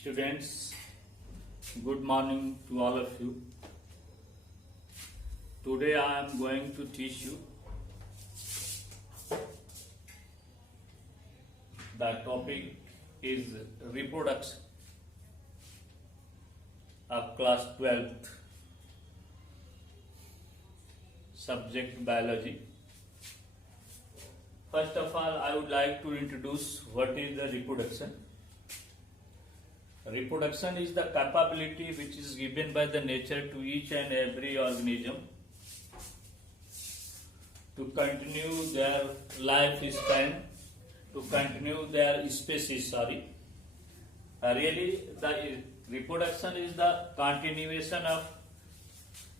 Students, good morning to all of you. Today I am going to teach you the topic is reproduction of class 12th, subject biology. First of all, I would like to introduce what is the reproduction. Reproduction is the capability which is given by the nature to each and every organism to continue their lifespan, to continue their species. Really, the reproduction is the continuation of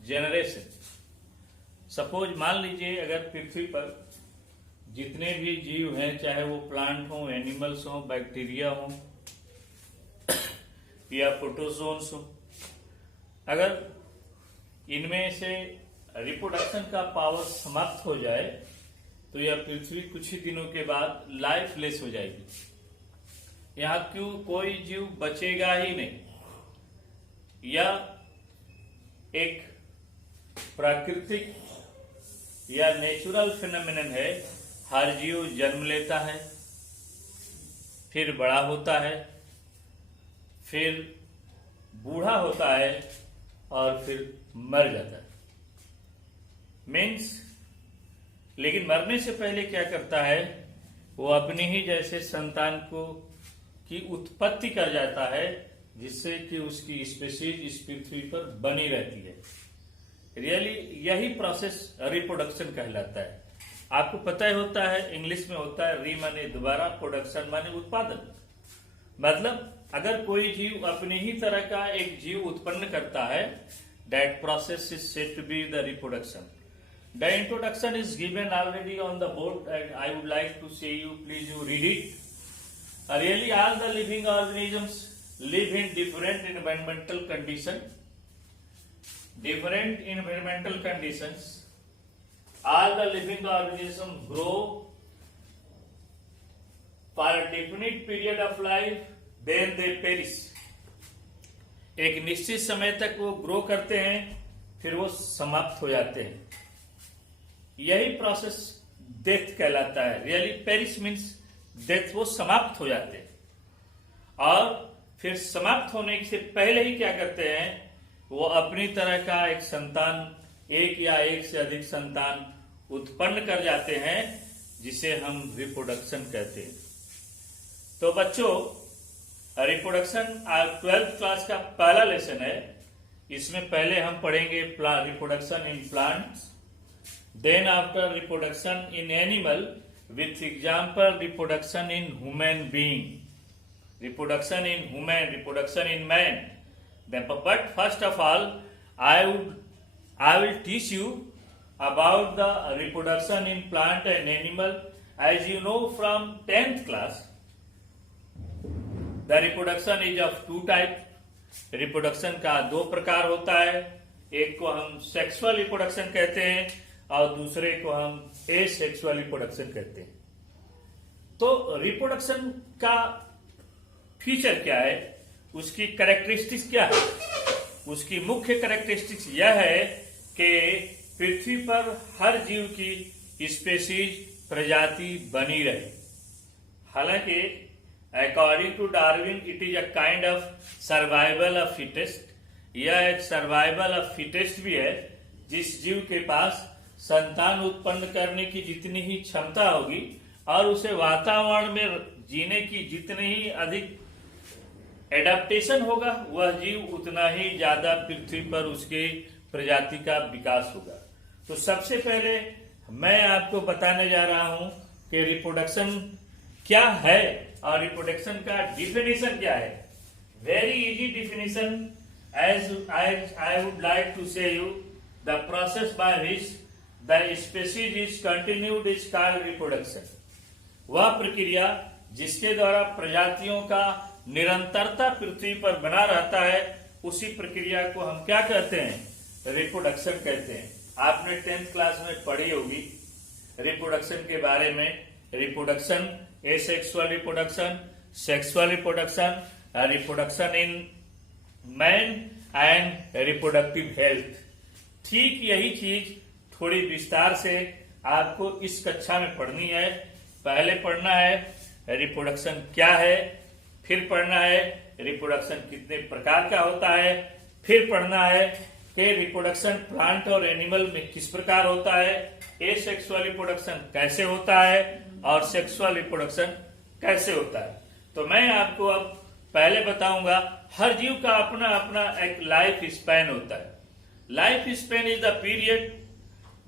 generation. Suppose मान लीजिए अगर पृथ्वी पर जितने भी जीव हैं, चाहे वो प्लांट हो, एनिमल्स हो, बैक्टीरिया हो या प्रोटोजोन्स हो, अगर इनमें से रिप्रोडक्शन का पावर समाप्त हो जाए तो यह पृथ्वी कुछ ही दिनों के बाद लाइफलेस हो जाएगी। यहाँ क्यों कोई जीव बचेगा ही नहीं। यह एक प्राकृतिक या नेचुरल फिनोमिनन है। हर जीव जन्म लेता है, फिर बड़ा होता है, फिर बूढ़ा होता है और फिर मर जाता है। मीन्स लेकिन मरने से पहले क्या करता है, वो अपनी ही जैसे संतान को की उत्पत्ति कर जाता है, जिससे कि उसकी स्पीशीज इस पृथ्वी पर बनी रहती है। रियली यही प्रोसेस रिप्रोडक्शन कहलाता है। आपको पता ही होता है, इंग्लिश में होता है री माने दोबारा, प्रोडक्शन माने उत्पादन। मतलब अगर कोई जीव अपनी ही तरह का एक जीव उत्पन्न करता है, that process is said to be the reproduction. The introduction is given already on the board and I would like to say you, please you read it. Really all the living organisms live in different environmental conditions. All the living organisms grow for a definite period of life, then they perish. एक निश्चित समय तक वो grow करते हैं, फिर वो समाप्त हो जाते हैं। यही प्रोसेस डेथ कहलाता है। रियली पेरिश मीन्स डेथ, वो समाप्त हो जाते हैं। और फिर समाप्त होने से पहले ही क्या करते हैं, वो अपनी तरह का एक संतान, एक या एक से अधिक संतान उत्पन्न कर जाते हैं, जिसे हम रिप्रोडक्शन कहते हैं। तो बच्चों, रिप्रोडक्शन 12th क्लास का पहला लेसन है। इसमें पहले हम पढ़ेंगे reproduction in plants, then after reproduction in animal with example reproduction in human being, reproduction in human, reproduction in man. But first of all, I will teach you about the reproduction in plant and animal. As you know from 10th class, the reproduction is of two type. Reproduction का दो प्रकार होता है। एक को हम sexual reproduction कहते हैं और दूसरे को हम एसेक्सुअल रिप्रोडक्शन कहते हैं। तो रिप्रोडक्शन का फीचर क्या है, उसकी कैरेक्टरिस्टिक्स क्या है? उसकी मुख्य कैरेक्टरिस्टिक्स यह है कि पृथ्वी पर हर जीव की स्पेसीज, प्रजाति बनी रहे। हालांकि according to Darwin it is a kind of survival of fittest. यह एक सर्वाइवल ऑफ फिटेस्ट भी है। जिस जीव के पास संतान उत्पन्न करने की जितनी ही क्षमता होगी और उसे वातावरण में जीने की जितनी ही अधिक एडेप्टेशन होगा, वह जीव उतना ही ज्यादा पृथ्वी पर उसके प्रजाति का विकास होगा। तो सबसे पहले मैं आपको बताने जा रहा हूं कि रिप्रोडक्शन क्या है और रिप्रोडक्शन का डिफिनेशन क्या है। Very easy definition, as I would like to say you, the process by which the species is continued is called reproduction. वह प्रक्रिया जिसके द्वारा प्रजातियों का निरंतरता पृथ्वी पर बना रहता है, उसी प्रक्रिया को हम क्या कहते हैं, रिप्रोडक्शन कहते हैं। आपने 10th क्लास में पढ़ी होगी रिप्रोडक्शन के बारे में। Reproduction, asexual reproduction, sexual reproduction reproduction in man and reproductive health. ठीक यही चीज थोड़ी विस्तार से आपको इस कक्षा में पढ़नी है। पहले पढ़ना है रिप्रोडक्शन क्या है, फिर पढ़ना है रिप्रोडक्शन कितने प्रकार का होता है, फिर पढ़ना है कि रिप्रोडक्शन प्लांट और एनिमल में किस प्रकार होता है, एसेक्सुअल रिप्रोडक्शन कैसे होता है और सेक्सुअल रिप्रोडक्शन कैसे होता है। तो मैं आपको अब पहले बताऊंगा, हर जीव का अपना अपना एक लाइफ स्पैन होता है। Life span is the period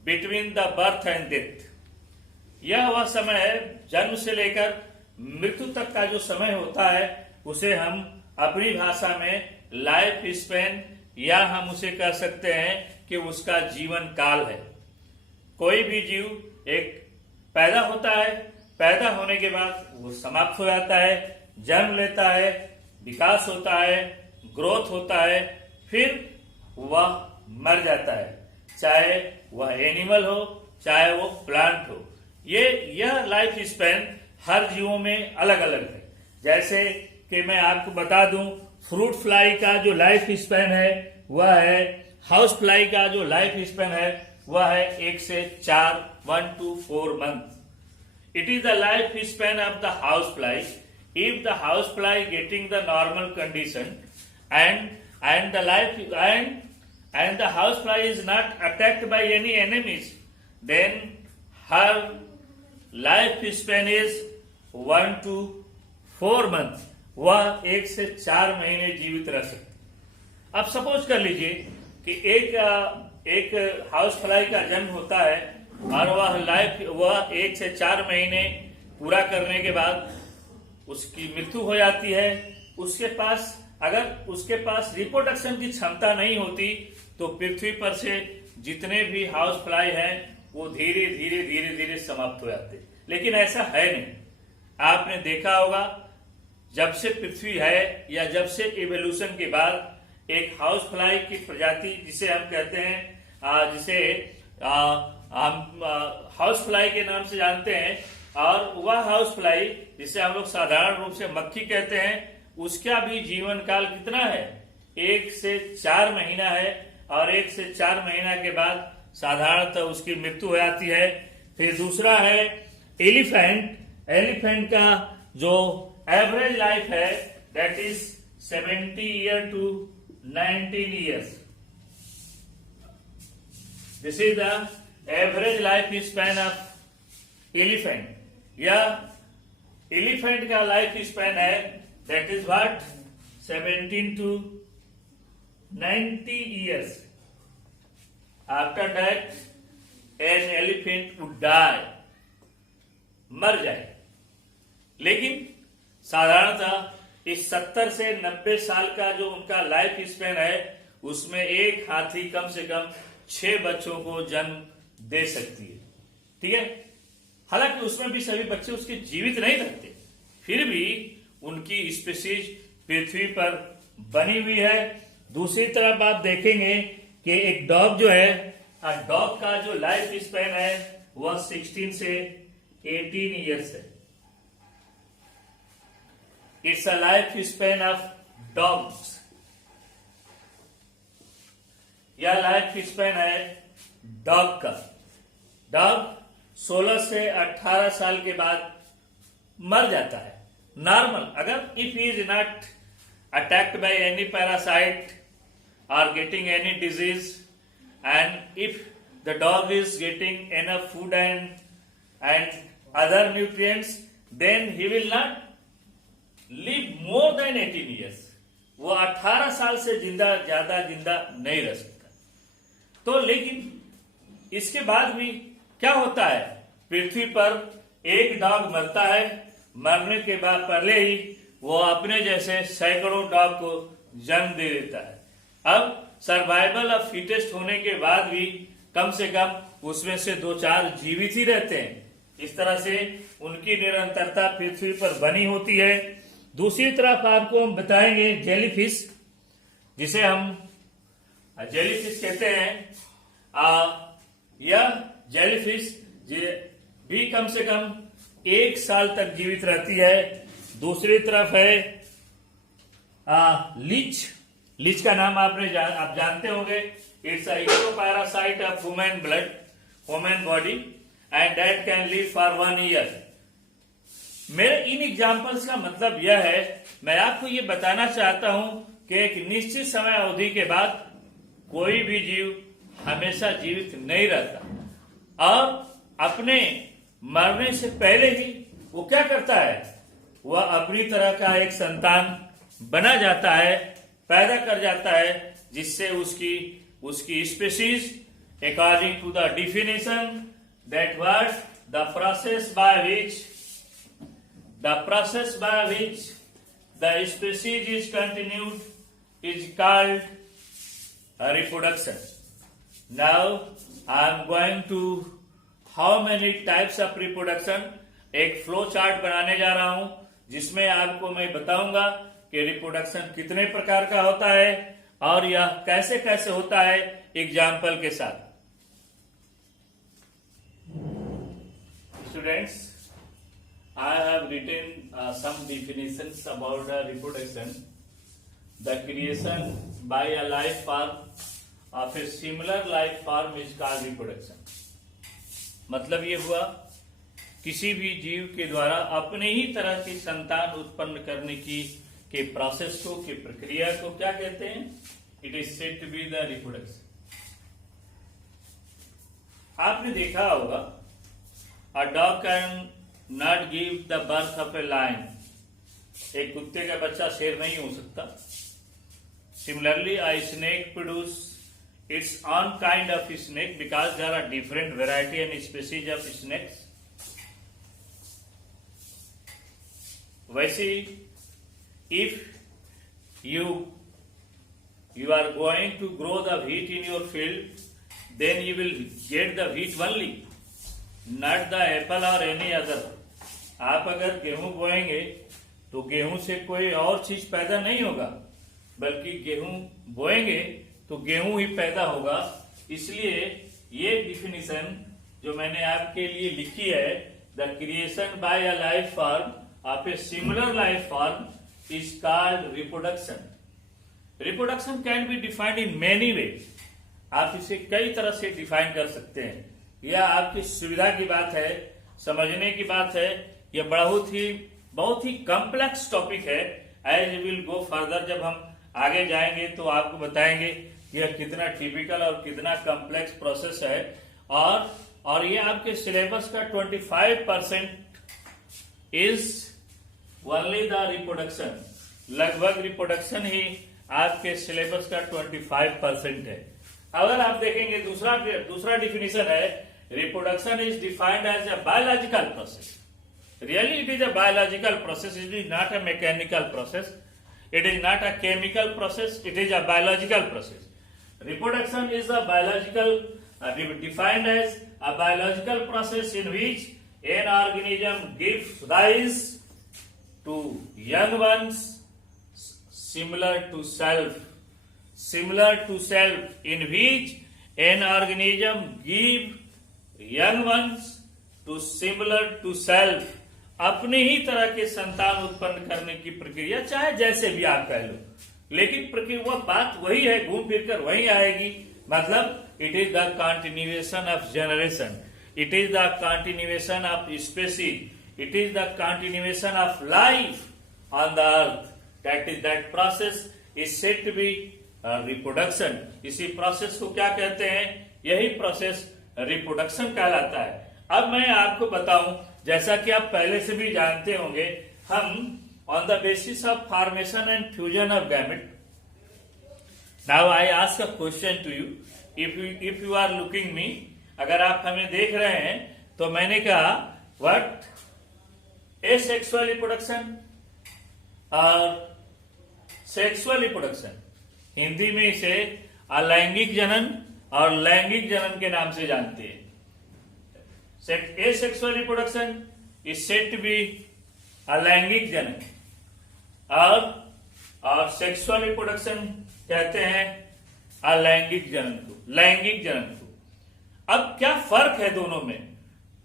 between the birth and death. यह वह समय है जन्म से लेकर मृत्यु तक का जो समय होता है उसे हम अपनी भाषा में लाइफ स्पैन या हम उसे कह सकते हैं कि उसका जीवन काल है। कोई भी जीव एक पैदा होता है, पैदा होने के बाद वो समाप्त हो जाता है, जन्म लेता है, विकास होता है, ग्रोथ होता है, फिर वह मर जाता है, चाहे वह एनिमल हो चाहे वो प्लांट हो। यह लाइफ स्पैन हर जीवों में अलग अलग है। जैसे कि मैं आपको बता दूं, फ्रूट फ्लाई का जो लाइफ स्पैन है वह है, हाउस फ्लाई का जो लाइफ स्पैन है वह है 1 से 4 1 to 4 months। It is the life span of the house fly. If the house fly getting the normal condition and the life and the house fly is not attacked by any enemies, then her life span is 1 to 4 months। वह 1 से 4 महीने जीवित रह सकते। अब suppose कर लीजिए कि एक हाउस फ्लाई का जन्म होता है और वह 1 से 4 महीने पूरा करने के बाद उसकी मृत्यु हो जाती है। अगर उसके पास रिप्रोडक्शन की क्षमता नहीं होती तो पृथ्वी पर से जितने भी हाउस फ्लाई हैं वो धीरे धीरे समाप्त हो जाते। लेकिन ऐसा है नहीं। आपने देखा होगा, जब से पृथ्वी है या जब से इवोल्यूशन के बाद एक हाउस फ्लाई की प्रजाति जिसे हम कहते हैं, जिसे हम हाउस फ्लाई के नाम से जानते हैं, और वह हाउस फ्लाई जिसे हम लोग साधारण रूप से मक्खी कहते हैं, उसका भी जीवन काल कितना है? 1 से 4 महीना है। और 1 से 4 महीना के बाद साधारणतः उसकी मृत्यु हो जाती है। फिर दूसरा है एलिफेंट। एलिफेंट का जो एवरेज लाइफ है that is 70 year to 19 years. This is the average life span of elephant. या एलिफेंट का लाइफ स्पैन है that is what 17 to 90 years। After that an elephant would die, मर जाए। लेकिन साधारणतः इस 70 से 90 साल का जो उनका लाइफ स्पैन है उसमें एक हाथी कम से कम 6 बच्चों को जन्म दे सकती है। ठीक है, हालांकि उसमें भी सभी बच्चे उसके जीवित नहीं रहते, फिर भी उनकी स्पीशीज पृथ्वी पर बनी हुई है। दूसरी तरफ आप देखेंगे कि एक डॉग जो है, डॉग का जो लाइफ स्पैन है वह 16 से 18 ईयर्स है। It's a life span of dogs. यह लाइफ स्पैन है डॉग का। डॉग 16 से 18 साल के बाद मर जाता है नॉर्मल, अगर if he is not attacked by any parasite or getting any disease, and if the dog is getting enough food and other nutrients, then he will not live more than 18 years। वो 18 साल से ज्यादा जिंदा नहीं रह सकता। तो लेकिन इसके बाद भी क्या होता है, पृथ्वी पर एक डॉग मरता है, मरने के बाद पहले ही वो अपने जैसे सैकड़ों डॉग को जन्म दे देता है। अब सर्वाइवल ऑफ फिटेस्ट होने के बाद भी कम से कम उसमें से 2-4 जीवित ही रहते हैं। इस तरह से उनकी निरंतरता पृथ्वी पर बनी होती है। दूसरी तरफ आपको हम बताएंगे जेलीफिश, जिसे हम जेलीफिश कहते हैं। यह जेलीफिश भी कम से कम 1 साल तक जीवित रहती है। दूसरी तरफ है लीच का नाम आप जानते होंगे। It's a parasite of human blood, human body, and that can live for 1 year. मेरे इन एग्जाम्पल्स का मतलब यह है, मैं आपको ये बताना चाहता हूं कि एक निश्चित समय अवधि के बाद कोई भी जीव हमेशा जीवित नहीं रहता और अपने मरने से पहले ही वो क्या करता है, वह अपनी तरह का एक संतान बना जाता है, पैदा कर जाता है, जिससे उसकी species according to the definition that was the process by which the species is continued is called reproduction. Now I am going to how many types of reproduction, एक फ्लो चार्ट बनाने जा रहा हूं जिसमें आपको मैं बताऊंगा कि रिप्रोडक्शन कितने प्रकार का होता है और यह कैसे कैसे होता है एग्जाम्पल के साथ। Students, I have written some definitions about the reproduction. The creation by a life form of a similar life form is called reproduction. मतलब ये हुआ किसी भी जीव के द्वारा अपने ही तरह की संतान उत्पन्न करने के प्रोसेस को, की प्रक्रिया को क्या कहते हैं? It is said to be the reproduction. आपने देखा होगा a dog can not give the birth of a lion, एक कुत्ते का बच्चा शेर नहीं हो सकता। Similarly a snake produce its own kind of snake because there are different variety and species of snakes. वैसे if you are going to grow the wheat in your field, then you will get the wheat only, not the apple or any other. आप अगर गेहूं बोएंगे तो गेहूं से कोई और चीज पैदा नहीं होगा, बल्कि गेहूं बोएंगे तो गेहूं ही पैदा होगा। इसलिए ये डिफिनीशन जो मैंने आपके लिए लिखी है, the creation bye a life form of a similar life form is called reproduction. Reproduction can be defined in many ways. आप इसे कई तरह से डिफाइन कर सकते हैं। यह आपकी सुविधा की बात है, समझने की बात है। यह बहुत ही कॉम्प्लेक्स टॉपिक है। एज विल गो फर्दर, जब हम आगे जाएंगे तो आपको बताएंगे यह कितना टिपिकल और कितना कॉम्प्लेक्स प्रोसेस है। और ये आपके सिलेबस का 25% इज ओनली द रिप्रोडक्शन। लगभग रिप्रोडक्शन ही आपके सिलेबस का 25% है। अगर आप देखेंगे दूसरा डिफिनेशन है, reproduction is defined as a biological process. Really it is a biological process, it is not a mechanical process, it is not a chemical process, it is a biological process. Reproduction is a biological defined as a biological process in which an organism gives rise to young ones similar to self, in which an organism give young ones to similar to self, अपने ही तरह के संतान उत्पन्न करने की प्रक्रिया, चाहे जैसे भी आप कह लो, लेकिन प्रक्रिया वह बात वही है, घूम फिर कर वही आएगी। मतलब it is the continuation of generation, it is the continuation of species, it is the continuation of life on the earth. That process is said to be reproduction. इसी प्रोसेस को क्या कहते हैं? यही प्रोसेस रिप्रोडक्शन कहलाता है। अब मैं आपको बताऊं, जैसा कि आप पहले से भी जानते होंगे, हम on the basis of formation and fusion of gamete. Now I ask a question to you, if you are looking me, अगर आप हमें देख रहे हैं तो मैंने कहा व्हाट एसेक्सुअल रिप्रोडक्शन और सेक्सुअल रिप्रोडक्शन, हिंदी में इसे अलैंगिक जनन और लैंगिक जनन के नाम से जानते हैं। Asexual reproduction is said to be अलैंगिक जनन और सेक्सुअल रिप्रोडक्शन कहते हैं अलैंगिक जनन को, लैंगिक जनन को। अब क्या फर्क है दोनों में?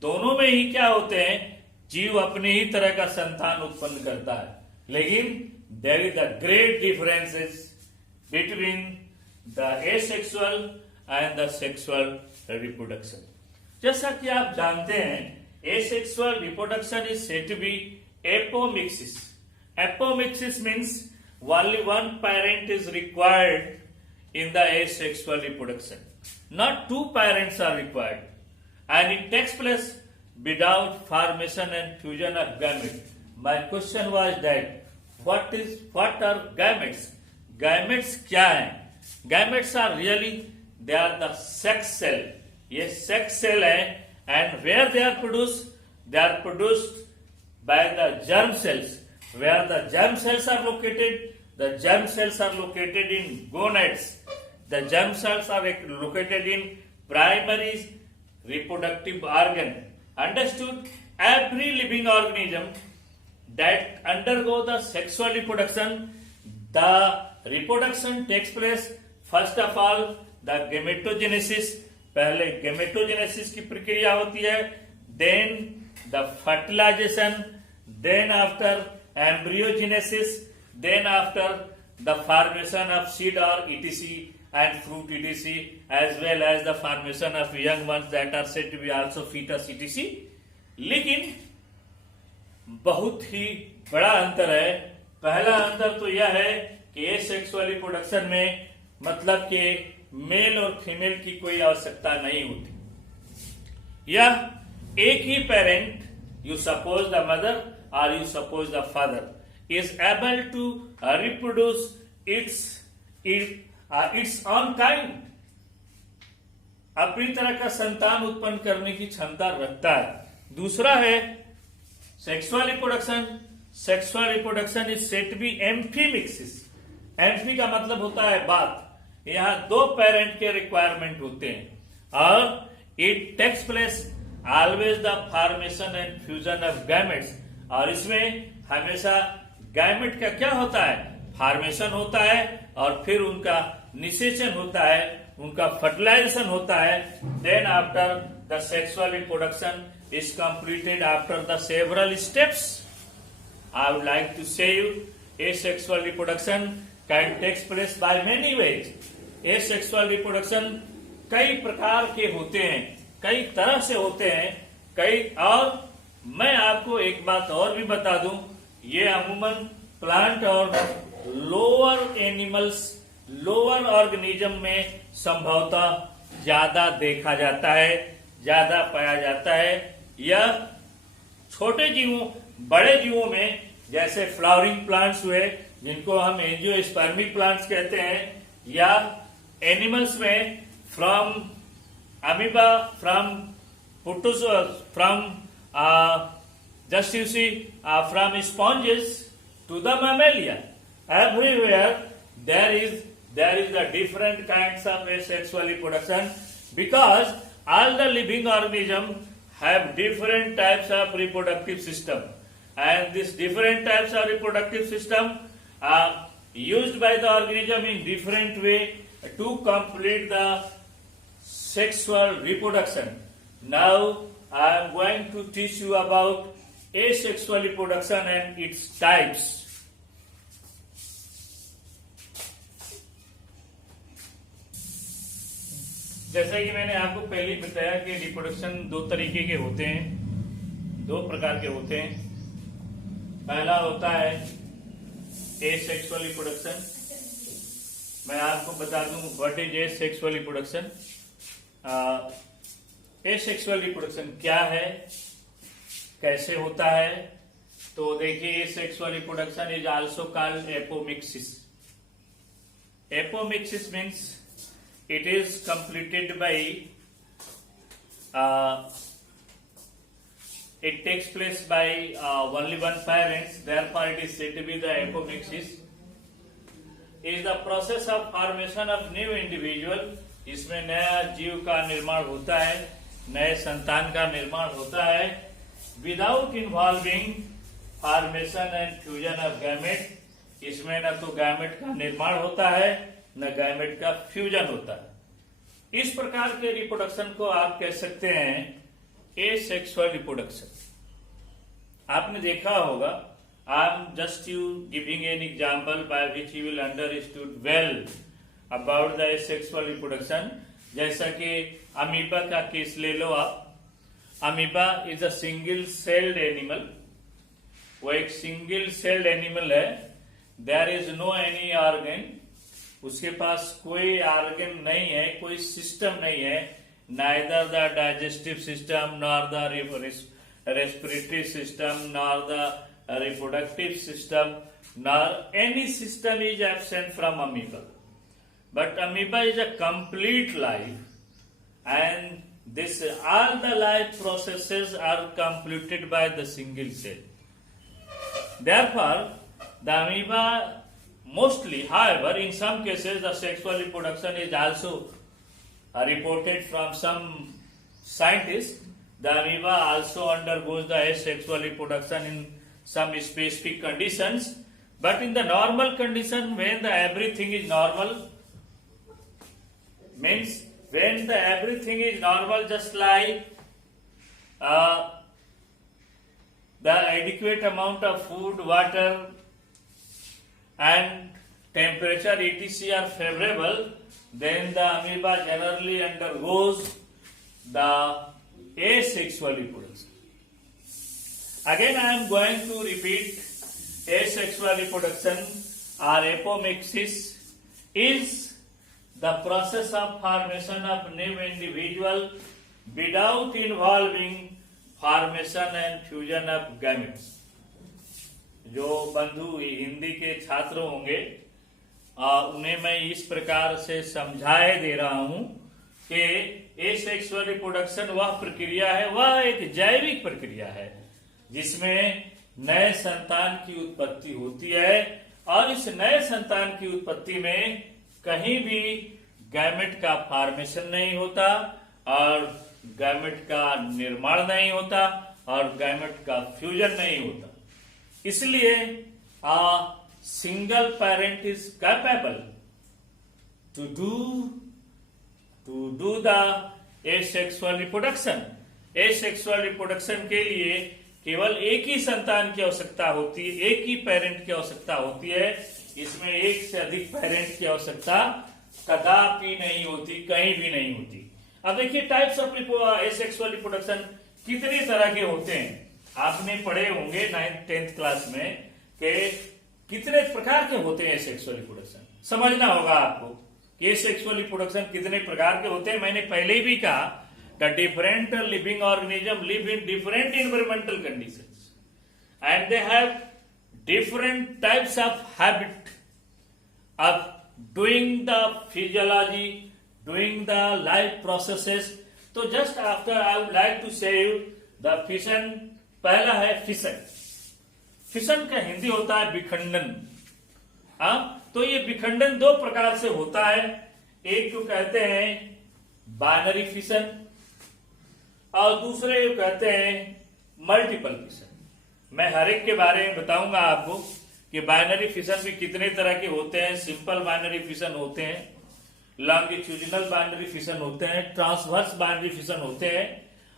दोनों में ही क्या होते हैं, जीव अपनी ही तरह का संतान उत्पन्न करता है, लेकिन there is a great differences between the asexual and the sexual reproduction. जैसा कि आप जानते हैं, asexual reproduction is said to be apomixis. Apomixis means only one parent is required in the asexual reproduction. Not two parents are required, and it takes place without formation and fusion of gametes. My question was that what are gametes? Gametes क्या हैं? Gametes are really they are the sex cell. ये sex cell है, and where they are produced? They are produced by the germ cells. Where the germ cells are located? The germ cells are located in gonads. The germ cells are located in primary reproductive organ. Understood? Every living organism that undergo the sexual reproduction, the reproduction takes place first of all the gametogenesis. पहले gametogenesis की प्रक्रिया होती है, then the fertilization, then after embryogenesis, then after the formation of seed or etc and fruit etc, as well as the formation of young ones that are said to be also fetus etc. लेकिन बहुत ही बड़ा अंतर है. पहला अंतर तो यह है कि एसेक्सुअल रिप्रोडक्शन में मतलब कि मेल और फीमेल की कोई आवश्यकता नहीं होती. यह एक ही parent, you suppose the mother और you suppose the father, is able to reproduce its own kind, अपनी तरह का संतान उत्पन्न करने की क्षमता रखता है. दूसरा है sexual reproduction. Sexual reproduction is said to be amphimixis. Amphi का मतलब होता है बात. यहाँ दो पेरेंट के रिक्वायरमेंट होते हैं और it takes place always the formation and fusion of gametes. और इसमें हमेशा गैमेट का क्या होता है? फॉर्मेशन होता है और फिर उनका निषेचन होता है, उनका फर्टिलाइजेशन होता है. Then after the sexual reproduction is completed after the several steps. I would like to say you asexual reproduction can take place by many ways. Asexual reproduction कई प्रकार के होते हैं, कई तरह से होते हैं, कई. और मैं आपको एक बात और भी बता दूं, ये अमूमन प्लांट और लोअर एनिमल्स, लोअर ऑर्गेनिज्म में संभवतः ज्यादा देखा जाता है, ज्यादा पाया जाता है. यह छोटे जीवों, बड़े जीवों में जैसे फ्लावरिंग प्लांट्स हुए जिनको हम एंजियोस्पर्मिक प्लांट्स कहते हैं, या एनिमल्स में from amoeba, from protozoa, from just you see from sponges to the mammalia. Everywhere there is the different kinds of asexual reproduction because all the living organisms have different types of reproductive system, and this different types of reproductive system are used by the organism in different way to complete the sexual reproduction. Now I am going to teach you about asexual reproduction and its types. जैसा कि मैंने आपको पहले ही बताया कि reproduction दो तरीके के होते हैं, दो प्रकार के होते हैं. पहला होता है एसेक्सुअल रिप्रोडक्शन. मैं आपको बता दूं what is asexual reproduction. Asexual reproduction क्या है, कैसे होता है? तो देखिए, asexual reproduction is also called apomixis. Apomixis means it is completed by it takes place by only one parent, therefore it is said to be the apomixis. Is the process of formation of new individual. इसमें नया जीव का निर्माण होता है, नए संतान का निर्माण होता है, without involving formation and fusion of gamete. इसमें न तो गैमेट का निर्माण होता है न गैमेट का फ्यूजन होता है. इस प्रकार के रिप्रोडक्शन को आप कह सकते हैं एसेक्सुअल रिप्रोडक्शन. आपने देखा होगा I'm just you giving an example by which you will understood well about the asexual reproduction. जैसा कि अमीबा का केस ले लो आप. Amoeba is a single celled animal. वो एक सिंगल सेल्ड एनिमल है. There is no any organ. उसके पास कोई ऑर्गन नहीं है, कोई सिस्टम नहीं है. Neither the digestive system nor the respiratory system nor the reproductive system, nor any system is absent from amoeba. But amoeba is a complete life, and this all the life processes are completed by the single cell. Therefore, the amoeba mostly, however, in some cases, the sexual reproduction is also reported from some scientists. The amoeba also undergoes the asexual reproduction in some specific conditions, but in the normal condition, when the everything is normal, means when the everything is normal, just like the adequate amount of food, water and temperature etc. are favorable, then the amoeba generally undergoes the asexual reproduction. Again, I am going to repeat. Asexual reproduction or apomixis is the process of formation of new individual without involving formation and fusion of gametes. जो बंधु हिंदी के छात्र होंगे उन्हें मैं इस प्रकार से समझाए दे रहा हूं कि एसेक्सुअल रिप्रोडक्शन वह प्रक्रिया है, वह एक जैविक प्रक्रिया है जिसमें नए संतान की उत्पत्ति होती है, और इस नए संतान की उत्पत्ति में कहीं भी गैमेट का फॉर्मेशन नहीं होता और गैमेट का निर्माण नहीं होता और गैमेट का फ्यूजन नहीं होता. इसलिए single parent is capable to do the asexual reproduction. Asexual reproduction के लिए केवल एक ही संतान की आवश्यकता होती है, एक ही पेरेंट की आवश्यकता होती है. इसमें एक से अधिक पेरेंट की आवश्यकता कदापि नहीं होती, कहीं भी नहीं होती. अब देखिए टाइप्स ऑफ एसेक्सुअल रिप्रोडक्शन कितने तरह के होते हैं. आपने पढ़े होंगे 9th 10th क्लास में कि कितने प्रकार के होते हैं एसेक्सुअल रिप्रोडक्शन. समझना होगा आपको कि एसेक्सुअल रिप्रोडक्शन कितने प्रकार के होते हैं. मैंने पहले ही भी कहा, the different living organism live in different environmental conditions and they have different types of habit of doing the physiology, doing the life processes. So just after I would like to say you the fission. पहला है fission. Fission का हिंदी होता है विखंडन. तो ये विखंडन दो प्रकार से होता है. एक को कहते हैं बाइनरी फिशन और दूसरे कहते हैं मल्टीपल फिशन. मैं हर एक के बारे में बताऊंगा आपको कि बाइनरी फिशन भी कितने तरह के होते हैं. सिंपल बाइनरी फिशन होते हैं, लॉन्गिट्यूडिनल बाइनरी फिशन होते हैं, ट्रांसवर्स बाइनरी फिशन होते हैं,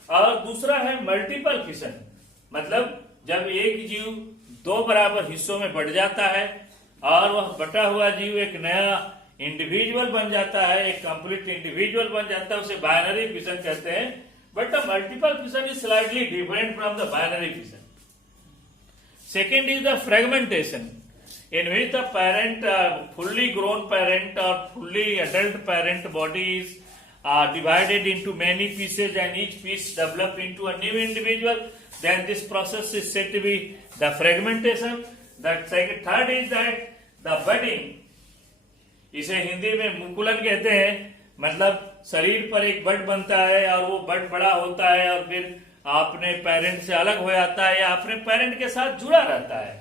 और दूसरा है मल्टीपल फिशन. मतलब जब एक जीव दो बराबर हिस्सों में बढ़ जाता है और वह बटा हुआ जीव एक नया इंडिविजुअल बन जाता है, एक कंप्लीट इंडिविजुअल बन जाता है, उसे बाइनरी फिशन कहते हैं. But the multiple fission is slightly different from the binary fission. Second is the fragmentation, in which the parent, fully grown parent or fully adult parent body is divided into many pieces and each piece develop into a new individual. Then this process is said to be the fragmentation. Third is that the budding. इसे हिंदी में मुकुलन कहते हैं. मतलब शरीर पर एक बड बनता है और वो बड बड़ा होता है और फिर अपने पेरेंट से अलग हो जाता है या अपने पेरेंट के साथ जुड़ा रहता है.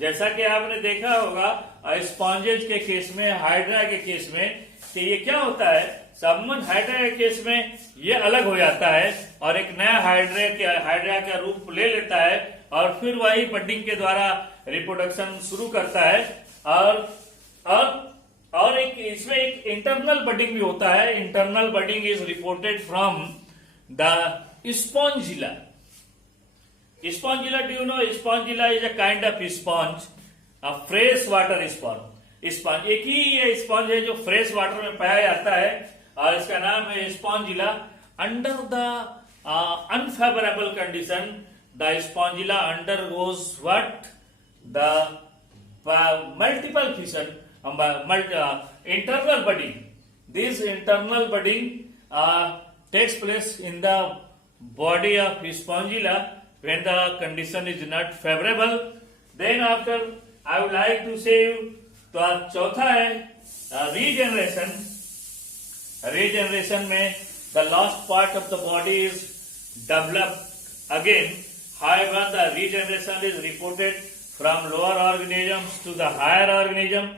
जैसा कि आपने देखा होगा स्पॉन्जेज के केस में, हाइड्रा के केस में, कि ये क्या होता है, सबमन हाइड्रा के केस में ये अलग हो जाता है और एक नया हाइड्रा का रूप ले लेता है और फिर वही बडिंग के द्वारा रिप्रोडक्शन शुरू करता है. और एक इसमें एक इंटरनल बडिंग भी होता है. Internal budding is reported from the Spongilla. Spongilla, do you know spongilla is a kind of sponge, a fresh water sponge. Sponge एक ही ये स्पॉन्ज है जो फ्रेश वाटर में पाया जाता है और इसका नाम है Spongilla. Under the unfavourable condition the Spongilla undergoes what the multiple fission internal budding. This internal budding takes place in the body of spongilla when the condition is not favorable. Then after I would like to say you तो आज चौथा है regeneration. Regeneration में the last part of the body is develop again. However the regeneration is reported from lower organisms to the higher organism.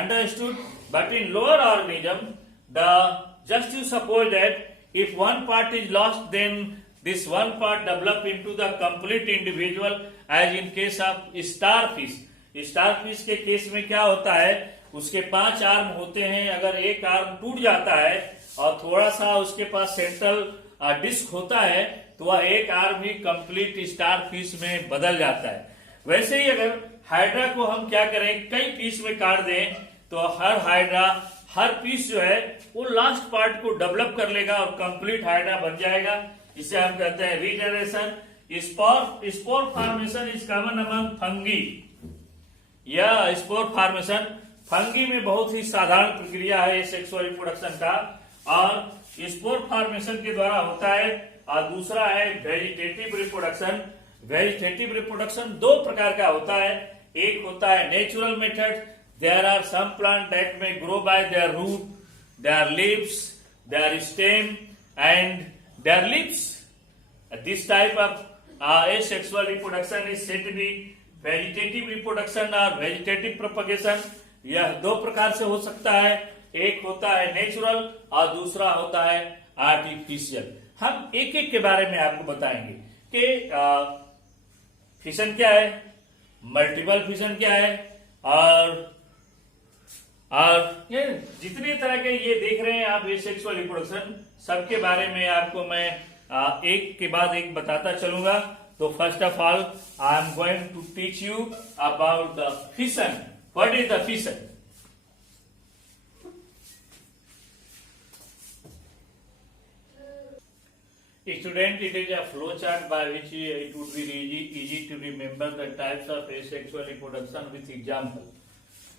Understood. But in lower organism the just you suppose that if one part is lost then this one part develop into the complete individual as in case of starfish. Starfish के case में क्या होता है, उसके 5 arm होते हैं. अगर एक आर्म टूट जाता है और थोड़ा सा उसके पास सेंट्रल डिस्क होता है तो वह एक आर्म ही कंप्लीट स्टारफिश में बदल जाता है. वैसे ही अगर हाइड्रा को हम क्या करें, कई पीस में काट दें तो हर हाइड्रा हर पीस जो है वो लास्ट पार्ट को डेवलप कर लेगा और कंप्लीट हाइड्रा बन जाएगा. इसे हम कहते हैं regeneration. Spore formation is common among fungi. यह स्पोर फॉर्मेशन फंगी में बहुत ही साधारण प्रक्रिया है सेक्सुअल रिप्रोडक्शन का, और स्पोर फॉर्मेशन के द्वारा होता है. और दूसरा है वेजिटेटिव रिप्रोडक्शन. वेजिटेटिव रिप्रोडक्शन 2 प्रकार का होता है. एक होता है natural method. There are some plant that में grow by their root, their leaves, their stem and their leaves. This type of asexual reproduction is said to be vegetative reproduction और vegetative propagation. यह 2 प्रकार से हो सकता है. एक होता है नेचुरल और दूसरा होता है आर्टिफिशियल. हम एक एक के बारे में आपको बताएंगे कि फिशन क्या है, मल्टीपल फिशन क्या है, और ये जितने तरह के ये देख रहे हैं आप एसेक्सुअल रिप्रोडक्शन, सबके बारे में आपको मैं एक के बाद एक बताता चलूंगा. So first of all, I am going to teach you about the fission. What is the fission? Student, it is a flow chart by which it would be easy to remember the types of asexual reproduction with example.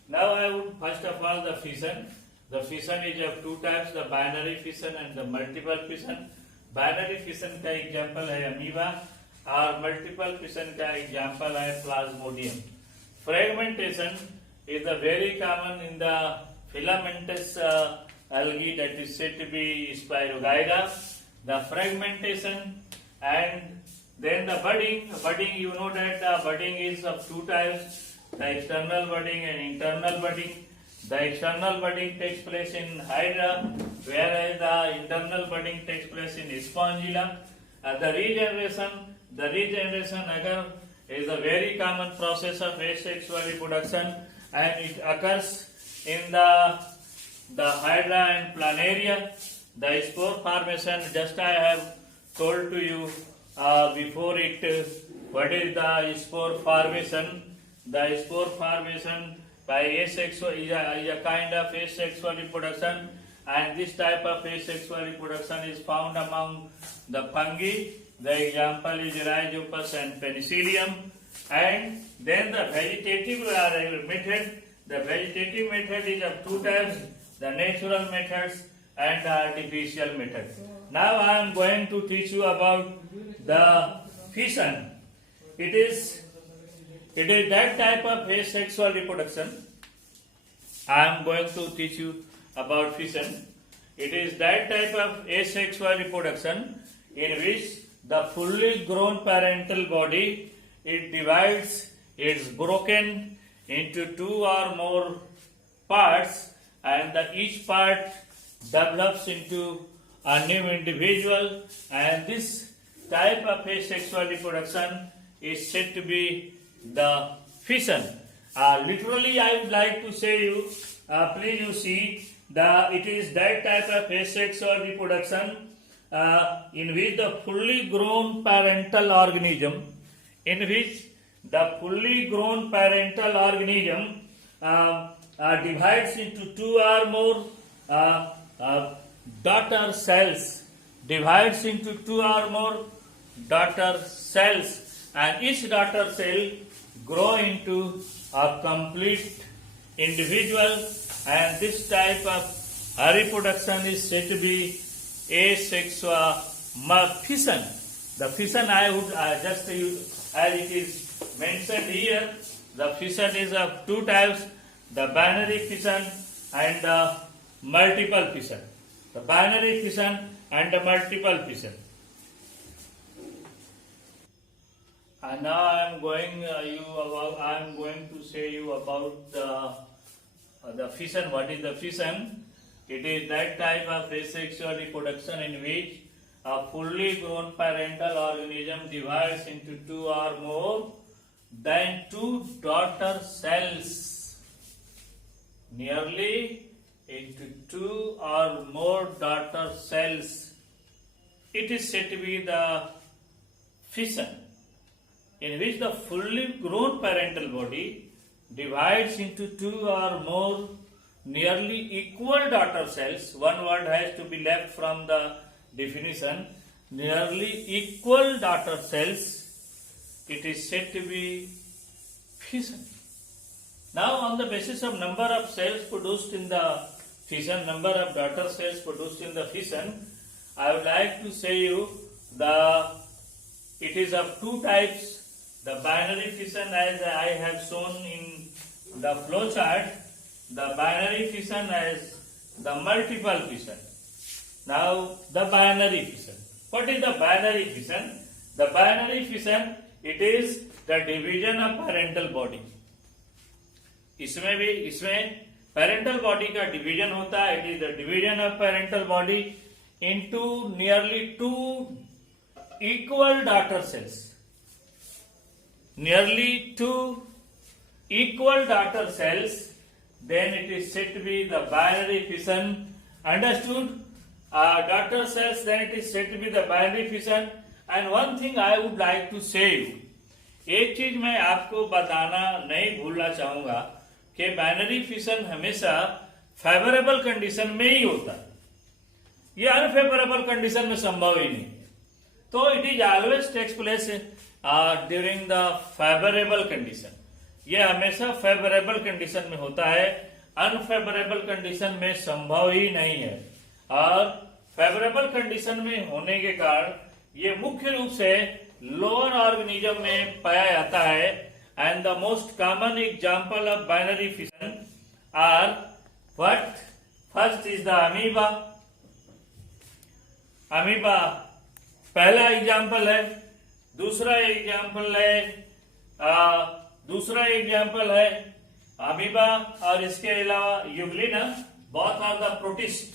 Now I would first of all the fission. The fission is of 2 types, the binary fission and the multiple fission. Binary fission का example है amoeba और multiple fission का example है Plasmodium. Fragmentation is a very common in the filamentous algae that is said to be Spirogyra. The fragmentation and then the budding. Budding, you know that the budding is of 2 types, the external budding and internal budding. The external budding takes place in Hydra, whereas the internal budding takes place in Spongilla. The regeneration is a very common process of asexual reproduction, and it occurs in the Hydra and Planaria. The spore formation, just I have told to you before it, what is the spore formation. The spore formation by asexual is a kind of asexual reproduction, and this type of asexual reproduction is found among the fungi. The example is Rhizopus and Penicillium. And then the vegetative method. The vegetative method is of 2 types, the natural methods and the artificial method. Now I am going to teach you about the fission. It is that type of asexual reproduction. I am going to teach you about fission. It is that type of asexual reproduction in which the fully grown parental body, it divides, it's broken into 2 or more parts, and each part develops into a new individual, and this type of asexual reproduction is said to be the fission. Literally I would like to say you, please you see, it is that type of asexual reproduction in which the fully grown parental organism, in which the fully grown parental organism divides into two or more daughter cells, divides into two or more daughter cells, and each daughter cell grow into a complete individual, and this type of reproduction is said to be asexual fission. The fission I would just use as it is mentioned here. The fission is of two types: the binary fission and the multiple fission. The binary fission and the multiple fission. And now I am going to say you about the fission. What is the fission? It is that type of asexual reproduction in which a fully grown parental organism divides into two or more than two daughter cells, nearly into two or more daughter cells. It is said to be the fission, in which the fully grown parental body divides into two or more nearly equal daughter cells. One word has to be left from the definition: nearly equal daughter cells. It is said to be fission. Now, on the basis of number of cells produced in the fission, number of daughter cells produced in the fission, I would like to say you it is of two types: the binary fission, as I have shown in the flow chart, the binary fission as the multiple fission. Now, the binary fission. What is the binary fission? The binary fission, it is the division of parental body. इसमें parental body का division होता है. It is the division of parental body into nearly two equal daughter cells. Nearly two equal daughter cells, then it is said to be the binary fission. Understood? Daughter cells, then it is said to be the binary fission. And one thing I would like to say you, एक चीज मैं आपको बताना नहीं भूलना चाहूंगा कि binary fission हमेशा फेवरेबल कंडीशन में ही होता है, ये अनफेवरेबल कंडीशन में संभव ही नहीं. तो it is always takes place during the favourable condition. ये हमेशा फेवरेबल कंडीशन में होता है, अनफेवरेबल कंडीशन में संभव ही नहीं है. और फेवरेबल कंडीशन में होने के कारण ये मुख्य रूप से लोअर ऑर्गेनिज्म में पाया जाता है. And the most common example of binary fission are what? First is the amoeba. Amoeba पहला एग्जाम्पल है. दूसरा एग्जाम्पल है अमीबा, और इसके अलावा euglena. Both are the protist.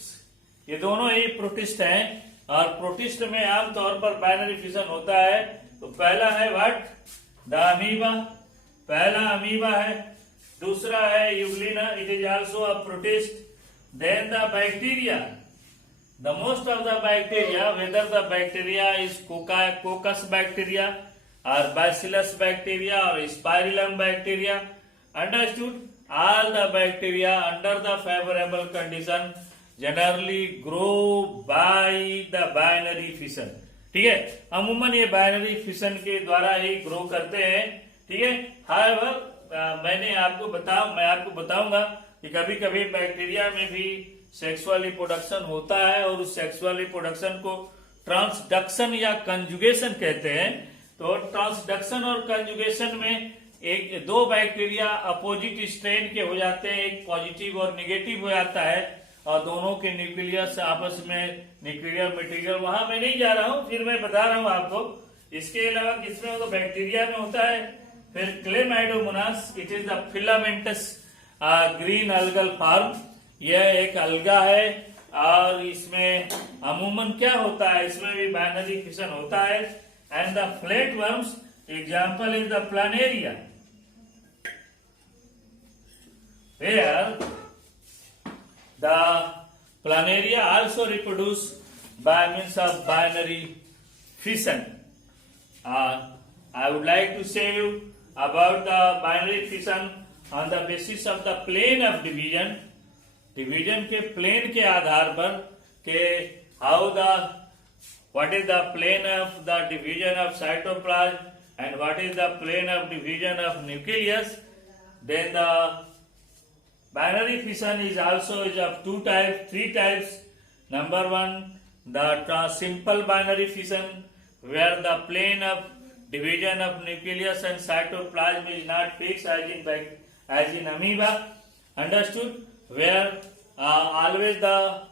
ये दोनों ही प्रोटिस्ट हैं, और प्रोटिस्ट में आमतौर पर बाइनरी फिशन होता है. तो पहला है व्हाट? The amoeba. पहला अमीबा है. दूसरा है euglena. It is also a protist. Then the bacteria. The most of the bacteria, whether the bacteria is coccus bacteria or bacillus bacteria or spirillum bacteria, understood? All the bacteria under the favorable condition generally grow by the binary fission. ठीक है, अमूमन ये binary fission के द्वारा ही grow करते हैं. ठीक है. However, मैं आपको बताऊंगा कि कभी कभी बैक्टीरिया में भी सेक्सुअल रिप्रोडक्शन होता है, और उस सेक्सुअल रिप्रोडक्शन को ट्रांसडक्शन या कंजुगेशन कहते हैं. तो ट्रांसडक्शन और कंजुगेशन में दो बैक्टीरिया अपोजिट स्ट्रेन के हो जाते हैं, एक पॉजिटिव और निगेटिव हो जाता है, और दोनों के न्यूक्लियस आपस में न्यूक्लियर मटेरियल, वहां मैं नहीं जा रहा हूं, फिर मैं बता रहा हूं आपको. इसके अलावा किसमें होगा? बैक्टीरिया में होता है. फिर Chlamydomonas, it is the filamentous green algal form. यह एक अलगा है, और इसमें अमूमन क्या होता है? इसमें भी बाइनरी फिशन होता है. And the flat worms, example is the planaria, where the planaria also reproduce by means of binary fission. I would like to say you about the binary fission on the basis of the plane of division. Division के plane के आधार पर के what is the plane of the division of cytoplasm and what is the plane of division of nucleus. Then the binary fission is also of three types. Number one, the simple binary fission, where the plane of division of nucleus and cytoplasm is not fixed as in amoeba. Understood? Where always the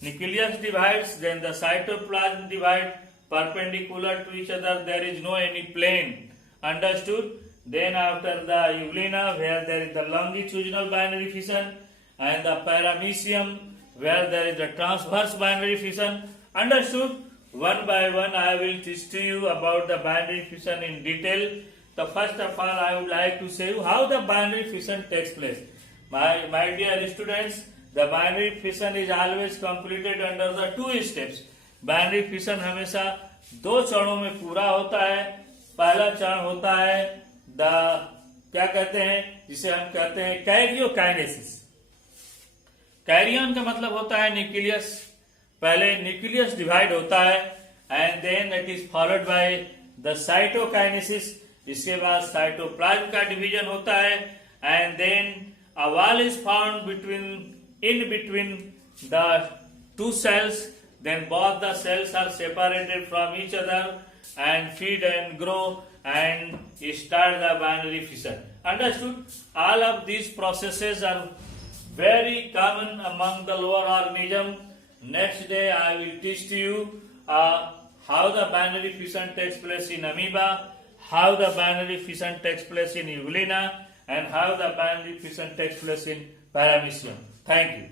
nucleus divides, then the cytoplasm divides perpendicular to each other. There is no any plane. Understood? Then after the eulina, where there is the longitudinal binary fission, and the paramecium, where there is the transverse binary fission. Understood? One by one I will teach to you about the binary fission in detail. So first of all, I would like to say you how the binary fission takes place. My dear students, the binary fission is always completed under the two steps. Binary fission हमेशा दो चरणों में पूरा होता है. पहला चरण होता है क्या कहते हैं, जिसे हम कहते हैं कैरियोकाइनेसिस. कैरियन का मतलब होता है न्यूक्लियस. पहले न्यूक्लियस डिवाइड होता है and then it is followed by the cytokinesis. इसके बाद साइटोप्लाज्म का डिवीजन होता है and then a wall is found in between the two cells. Then both the cells are separated from each other and feed and grow and start the binary fission. Understood? All of these processes are very common among the lower organism. Next day I will teach to you how the binary fission takes place in amoeba, how the binary fission takes place in eulina, and how the binary fission takes place in paramecium. Thank you.